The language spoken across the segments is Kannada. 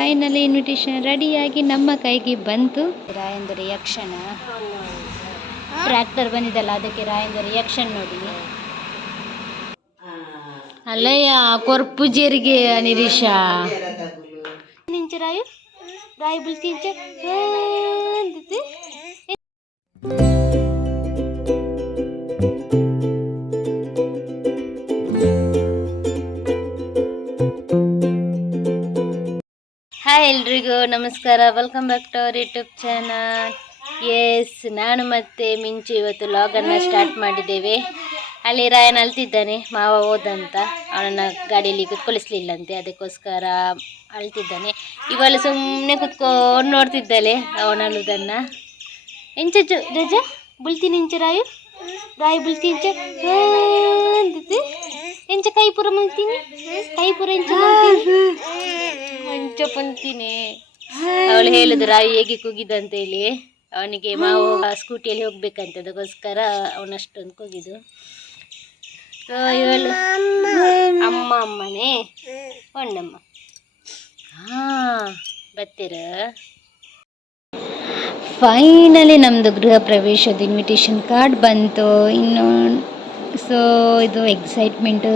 ಫೈನಲಿ ಇನ್ವಿಟೇಷನ್ ರೆಡಿಯಾಗಿ ನಮ್ಮ ಕೈಗೆ ಬಂತು. ರಾಯಂದು ರಿಯಾಕ್ಷನ್, ಟ್ರ್ಯಾಕ್ಟರ್ ಬಂದಿದ್ದಲ್ಲ ಅದಕ್ಕೆ ರಾಯಂದು ರಿಯಾಕ್ಷನ್ ನೋಡಿ. ಅಲ್ಲಯ್ಯ ಕೊರ್ಪುಜೇರಿಗೆ ನಿರೀಶ ನಿಂಚ ರಾಯು ರಾಯು ಬಿಳ್ತಿಂಚ ಹಾಯ್ ಎಲ್ರಿಗೂ ನಮಸ್ಕಾರ, welcome back to our YouTube channel. Yes, ನಾನು ಮತ್ತೆ ಮಿಂಚು ಇವತ್ತು ಲಾಗನ್ನು ಸ್ಟಾರ್ಟ್ ಮಾಡಿದ್ದೇವೆ. ಅಲ್ಲಿ ರಾಯನ್ ಅಳ್ತಿದ್ದಾನೆ, ಮಾವ ಹೋದಂತ, ಅವನನ್ನು ಗಾಡಿಯಲ್ಲಿ ಕುತ್ಕೊಳಿಸ್ಲಿಲ್ಲಂತೆ, ಅದಕ್ಕೋಸ್ಕರ ಅಳ್ತಿದ್ದಾನೆ. ಇವಳು ಸುಮ್ಮನೆ ಕುತ್ಕೊಂಡು ನೋಡ್ತಿದ್ದಾಳೆ ಅವನಲ್ಲುದನ್ನು. ಎಂಚ ಜಜ ಬುಳ್ತೀನಿ ಇಂಚ ರಾಯು ರಾಯು ಬುಳ್ತಿಂಚ ಎಂಚ ಕೈ ಪುರ ಮುಲ್ತೀನಿ ಕೈ ಪುರ ಎಂಚ ಮಂಚ ಪಂತೀನಿ. ಅವಳು ಹೇಳಿದ್ರು ರಾಯು ಹೇಗೆ ಕೂಗಿದಂತ ಹೇಳಿ. ಅವನಿಗೆ ಮಾವು ಸ್ಕೂಟಿಯಲ್ಲಿ ಹೋಗ್ಬೇಕಂತ, ಅದಕ್ಕೋಸ್ಕರ ಅವನಷ್ಟೊಂದು ಕೂಗಿದ್ದು. ಸೊ ಇವಳು ಅಮ್ಮ ಅಮ್ಮನೇ ಹೊಂಡಮ್ಮ. ಬರ್ತೀರ. ಫೈನಲಿ ನಮ್ಮದು ಗೃಹ ಪ್ರವೇಶದ ಇನ್ವಿಟೇಷನ್ ಕಾರ್ಡ್ ಬಂತು. ಇನ್ನು ಸೊ ಇದು ಎಕ್ಸೈಟ್ಮೆಂಟು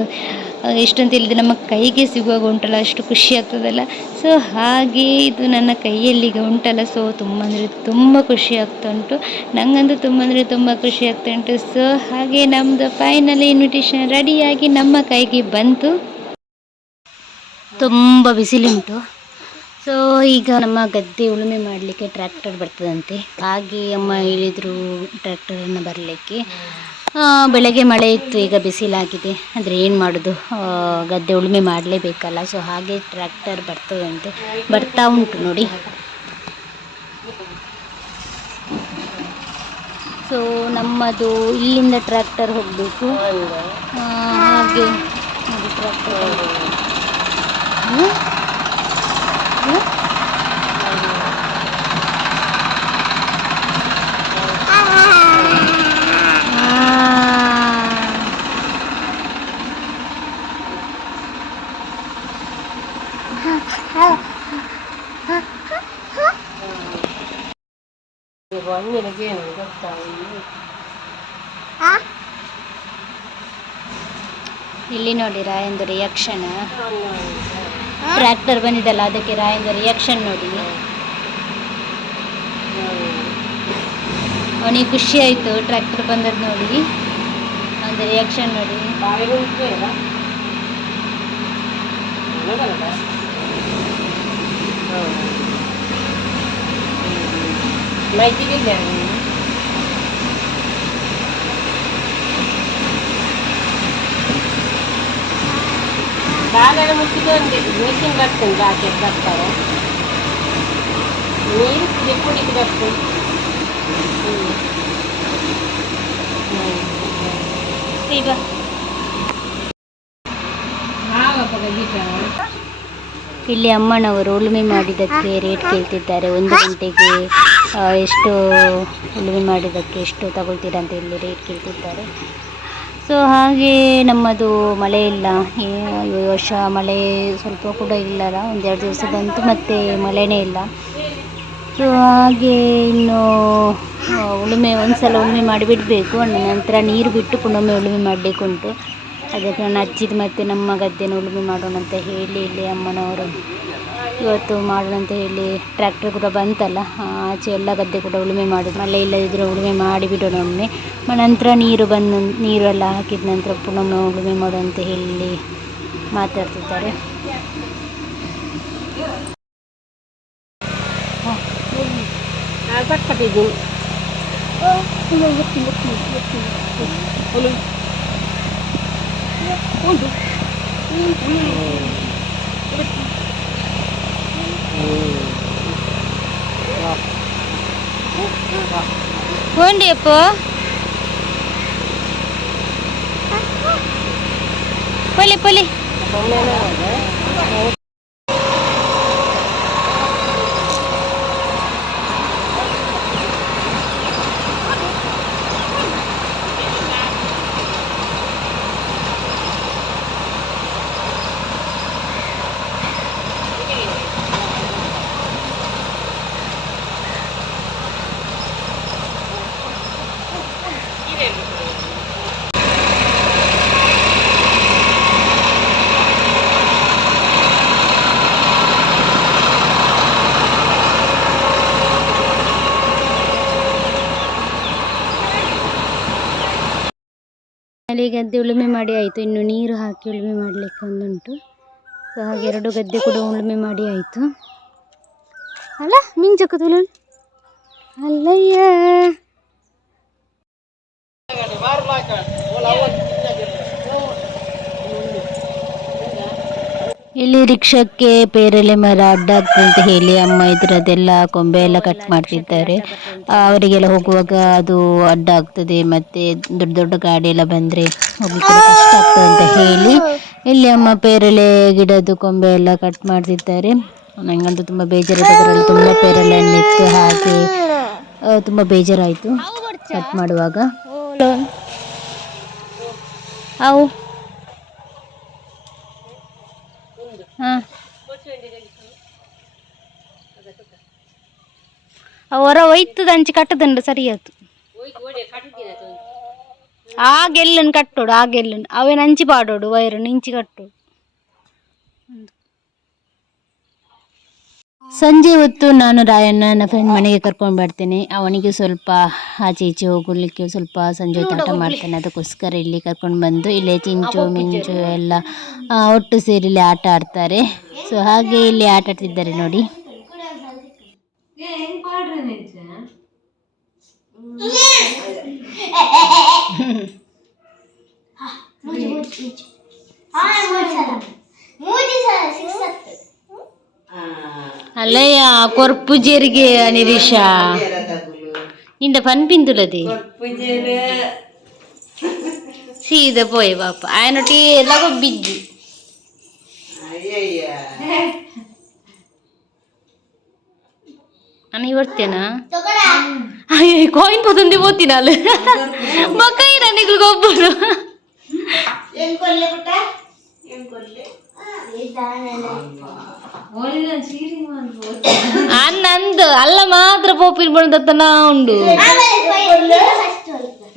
ಎಷ್ಟಂತ ಹೇಳಿದರೆ ನಮ್ಮ ಕೈಗೆ ಸಿಗುವಾಗ ಉಂಟಲ್ಲ ಅಷ್ಟು ಖುಷಿ ಆಗ್ತದಲ್ಲ. ಸೊ ಹಾಗೆ ಇದು ನನ್ನ ಕೈಯಲ್ಲಿಗೆ ಉಂಟಲ್ಲ, ಸೊ ತುಂಬ ಅಂದರೆ ತುಂಬ ಖುಷಿ ಆಗ್ತಾ ಉಂಟು. ನನಗಂತೂ ತುಂಬ ಅಂದರೆ ತುಂಬ ಖುಷಿ ಆಗ್ತಾ ಉಂಟು. ಸೊ ಹಾಗೆ ನಮ್ಮದು ಫೈನಲಿ ಇನ್ವಿಟೇಷನ್ ರೆಡಿಯಾಗಿ ನಮ್ಮ ಕೈಗೆ ಬಂತು. ತುಂಬ ಬಿಸಿಲುಂಟು. ಸೊ ಈಗ ನಮ್ಮ ಗದ್ದೆ ಉಳುಮೆ ಮಾಡಲಿಕ್ಕೆ ಟ್ರ್ಯಾಕ್ಟರ್ ಬರ್ತದಂತೆ. ಹಾಗೆ ಅಮ್ಮ ಹೇಳಿದರು ಟ್ರ್ಯಾಕ್ಟರನ್ನು ಬರಲಿಕ್ಕೆ. ಬೆಳಗ್ಗೆ ಮಳೆ ಇತ್ತು, ಈಗ ಬಿಸಿಲಾಗಿದೆ. ಆದರೆ ಏನು ಮಾಡೋದು, ಗದ್ದೆ ಉಳುಮೆ ಮಾಡಲೇಬೇಕಲ್ಲ. ಸೊ ಹಾಗೆ ಟ್ರ್ಯಾಕ್ಟರ್ ಬರ್ತದಂತೆ, ಬರ್ತಾ ಉಂಟು ನೋಡಿ. ಸೊ ನಮ್ಮದು ಇಲ್ಲಿಂದ ಟ್ರ್ಯಾಕ್ಟರ್ ಹೋಗಬೇಕು. ಹಾಗೆ ನೋಡಿ ಟ್ರ್ಯಾಕ್ಟರ್ ಇಲ್ಲಿ ನೋಡಿ ರಾಯಂದು ರಿಯಾಕ್ಷನ್. ಟ್ರ್ಯಾಕ್ಟರ್ ಬಂದಿದ್ದಲ್ಲ ಅದಕ್ಕೆ ರಾಯಂದು ರಿಯಾಕ್ಷನ್ ನೋಡಿ. ಅವನಿಗೆ ಖುಷಿ ಆಯಿತು ಟ್ರ್ಯಾಕ್ಟರ್ ಬಂದದ್ದು ನೋಡಿ, ಒಂದು ರಿಯಾಕ್ಷನ್ ನೋಡಿ. ಬಾಳೆಲ್ಲ ಮುಚ್ಚಿದೊಂದು ಮಿಷಿನ್ ಬರ್ತದೆ, ಜಾಕೆಟ್ ಬರ್ತಾರೆ, ನೀರು ಕುಡಿಲಿಕ್ಕೆ ಬರ್ತದೆ. ಇಲ್ಲಿ ಅಮ್ಮನವರು ಉಳುಮೆ ಮಾಡಿದ್ದಕ್ಕೆ ರೇಟ್ ಕೇಳ್ತಿದ್ದಾರೆ. 1 ಗಂಟೆಗೆ ಎಷ್ಟು ಉಳುಮೆ ಮಾಡಿದ್ದಕ್ಕೆ ಎಷ್ಟು ತಗೊಳ್ತೀರಾ ಅಂತ ಇಲ್ಲಿ ರೇಟ್ ಕೇಳ್ತಿದ್ದಾರೆ. ಸೊ ಹಾಗೆ ನಮ್ಮದು ಮಳೆ ಇಲ್ಲ, ಈ ವರ್ಷ ಮಳೆ ಸ್ವಲ್ಪ ಕೂಡ ಇಲ್ಲಲ್ಲ. 1-2 ದಿವಸ ಬಂತು ಮತ್ತೆ ಮಳೆನೇ ಇಲ್ಲ. ಸೊ ಹಾಗೆ ಇನ್ನು ಉಳುಮೆ ಒಂದ್ಸಲ ಉಳುಮೆ ಮಾಡಿಬಿಡಬೇಕು, ನಂತರ ನೀರು ಬಿಟ್ಟು ಪುನೊಮ್ಮೆ ಉಳುಮೆ ಮಾಡಲಿಕ್ಕುಂಟು. ಅದಕ್ಕೆ ನನ್ನ ಅಜ್ಜಿದು ಮತ್ತು ನಮ್ಮ ಗದ್ದೆನ ಉಳುಮೆ ಮಾಡೋಣ ಅಂತ ಹೇಳಿ ಇಲ್ಲಿ ಅಮ್ಮನವರು ಇವತ್ತು ಮಾಡೋಣ ಅಂತ ಹೇಳಿ. ಟ್ರ್ಯಾಕ್ಟರ್ ಕೂಡ ಬಂತಲ್ಲ, ಆಚೆ ಎಲ್ಲ ಗದ್ದೆ ಕೂಡ ಉಳುಮೆ ಮಾಡೋದು. ಮಳೆ ಇಲ್ಲದಿದ್ದರೆ ಉಳುಮೆ ಮಾಡಿಬಿಡೋಣ ಒಮ್ಮೆ, ನಂತರ ನೀರೆಲ್ಲ ಹಾಕಿದ ನಂತರ ಪುನಃ ಉಳುಮೆ ಮಾಡೋಣ ಅಂತ ಹೇಳಿ ಮಾತಾಡ್ತಿದ್ದಾರೆ. ಹೋಂಡಿ ಅಪ್ಪ ಪೊಲಿ ಪೊಲಿ ಅಲ್ಲಿ ಗದ್ದೆ ಉಳುಮೆ ಮಾಡಿ ಆಯಿತು, ಇನ್ನು ನೀರು ಹಾಕಿ ಉಳುಮೆ ಮಾಡಲಿಕ್ಕೆ ಒಂದುಂಟು. ಸೊ ಹಾಗೆ 2 ಗದ್ದೆ ಕೂಡ ಉಳುಮೆ ಮಾಡಿ ಆಯಿತು. ಅಲ್ಲ ಮಿಂಚಕುತ್ತಲು ಅಲ್ಲಯ್ಯ. ಇಲ್ಲಿ ರಿಕ್ಷಕ್ಕೆ ಪೇರಲೆ ಮರ ಅಡ್ಡ ಆಗ್ತದೆ ಅಂತ ಹೇಳಿ ಅಮ್ಮ ಇದರದೆಲ್ಲ ಕೊಂಬೆ ಎಲ್ಲ ಕಟ್ ಮಾಡ್ತಿದ್ದಾರೆ. ಅವರಿಗೆಲ್ಲ ಹೋಗುವಾಗ ಅದು ಅಡ್ಡ ಆಗ್ತದೆ, ಮತ್ತು ದೊಡ್ಡ ದೊಡ್ಡ ಗಾಡಿ ಎಲ್ಲ ಬಂದರೆ ಹೋಗ್ಲಿಕ್ಕೆ ಕಷ್ಟ ಆಗ್ತದೆ ಅಂತ ಹೇಳಿ ಇಲ್ಲಿ ಅಮ್ಮ ಪೇರಲೆ ಗಿಡದ್ದು ಕೊಂಬೆ ಎಲ್ಲ ಕಟ್ ಮಾಡ್ತಿದ್ದಾರೆ. ನನಗಂತೂ ತುಂಬ ಬೇಜಾರಾಯಿತು, ಅದರಲ್ಲಿ ತುಂಬ ಪೇರಲೆ ಹಣ್ಣಿತ್ತು. ಹಾಗೆ ತುಂಬ ಬೇಜಾರಾಯಿತು ಕಟ್ ಮಾಡುವಾಗ. ಅವು ಹಾಂ ಅವರ ಒಯ್ತದ ಅಂಚಿ ಕಟ್ಟದಂಡು ಸರಿಯಾತು. ಆಗೆಲ್ಲನ್ ಕಟ್ಟೋಡು, ಆಗೆಲ್ಲನ್ ಅವೇನು ಅಂಚಿ ಪಾಡೋಡು ವೈರನ್ನು ಇಂಚಿ ಕಟ್ಟೋಡು. ಸಂಜೆ ಹೊತ್ತು ನಾನು ರಾಯಣ್ಣ ನನ್ನ ಫ್ರೆಂಡ್ ಮನೆಗೆ ಕರ್ಕೊಂಡು ಬರ್ತೇನೆ. ಅವನಿಗೆ ಸ್ವಲ್ಪ ಆಚೆ ಈಚೆ ಹೋಗಲಿಕ್ಕೆ ಸ್ವಲ್ಪ ಸಂಜೆ ಹೊತ್ತು ಆಟ ಮಾಡ್ತಾನೆ, ಅದಕ್ಕೋಸ್ಕರ ಇಲ್ಲಿ ಕರ್ಕೊಂಡು ಬಂದು ಇಲ್ಲೇ ಚಿಂಚು ಮಿಂಚು ಎಲ್ಲ ಒಟ್ಟು ಸೇರಿ ಇಲ್ಲಿ ಆಟ ಆಡ್ತಾರೆ. ಸೊ ಹಾಗೆ ಇಲ್ಲಿ ಆಟ ಆಡ್ತಿದ್ದಾರೆ ನೋಡಿ. ಅಲ್ಲಯ್ಯ ಕೊರ್ಪು ಜೇರಿಗೆ ನಿರೀಶ ನಿಂದ ಪನ್ಪಿಂದುಲದೆ ಸೀದಾ ಪೋಯ್ ಬಾಪ ఆయనటి ఎలాగో బిజ్జు అని కొడితేనా అయ్యో కాయిన్ పోతుంది పోతినాలు మక్కయ్య నీకు గొప్పడు అన్నందు అల్ల మాత్ర పోపిల్ పడుతున్నా ఉండు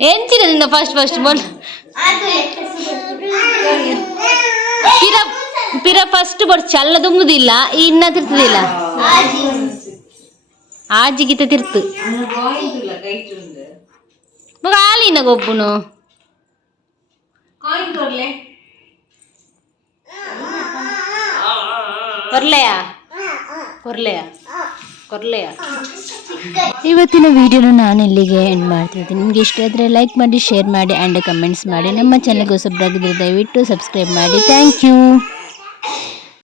ఎంచిన నిన్న ఫస్ట్ మొన్న ಪಿರ ಫಸ್ಟ್ ಬಡ್ ಚಲ್ಲ ದುಂಗುದಿಲ್ಲ ಇನ್ನ ತಿರ್ತದಿಲ್ಲ ಆಜಿಗಿತ ತಿರ್ತು ಮಗ ಹಾಲಿನ ಗೊಬ್ಬುನು ಕೊರ್ಲೆಯ ಇವತ್ತಿನ ವಿಡಿಯೋನ ನಾನು ಇಲ್ಲಿಗೆ ಎಂಡ್ ಮಾಡ್ತಿದ್ದೀನಿ. ನಿಮಗೆ ಇಷ್ಟ ಆದರೆ ಲೈಕ್ ಮಾಡಿ, ಶೇರ್ ಮಾಡಿ ಆ್ಯಂಡ್ ಕಮೆಂಟ್ಸ್ ಮಾಡಿ. ನಮ್ಮ ಚಾನಲ್ಗೆ ಹೊಸಬ್ರಾಗಿದ್ದರೆ ದಯವಿಟ್ಟು ಸಬ್ಸ್ಕ್ರೈಬ್ ಮಾಡಿ. Thank you.